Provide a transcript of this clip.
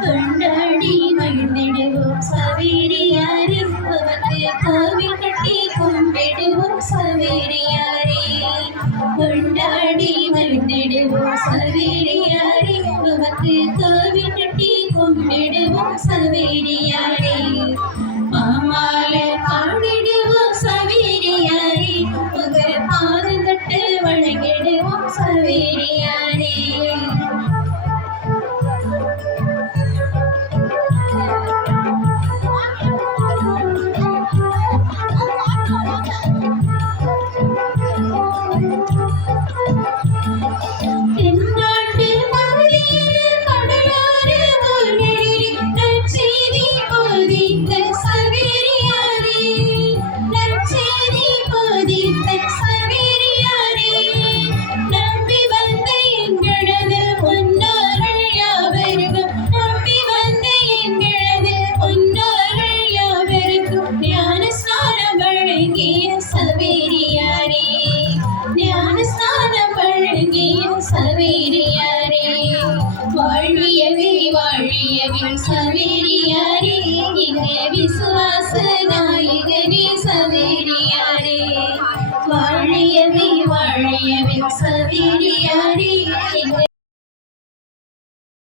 கொண்டாடி மகிழ்ந்திடுவோம் சவேரியாரே, உமக்கு கோவில் கட்டி கும்பிடுவோம் சவேரியாரே. கொண்டாடி மகிழ்ந்திடுவோம் சவேரியாரே, உமக்கு கோவில் கட்டி கும்பிடுவோம் சவேரியாரே. மாமாலை பாடிடுவோம் சவேரியாரே, உங்கள் பாதம் தட்டு வணங்கிடுவோம் சவேரியாரே. சவேரியாரே, வாழியவே வாழியவே சவேரியாரே.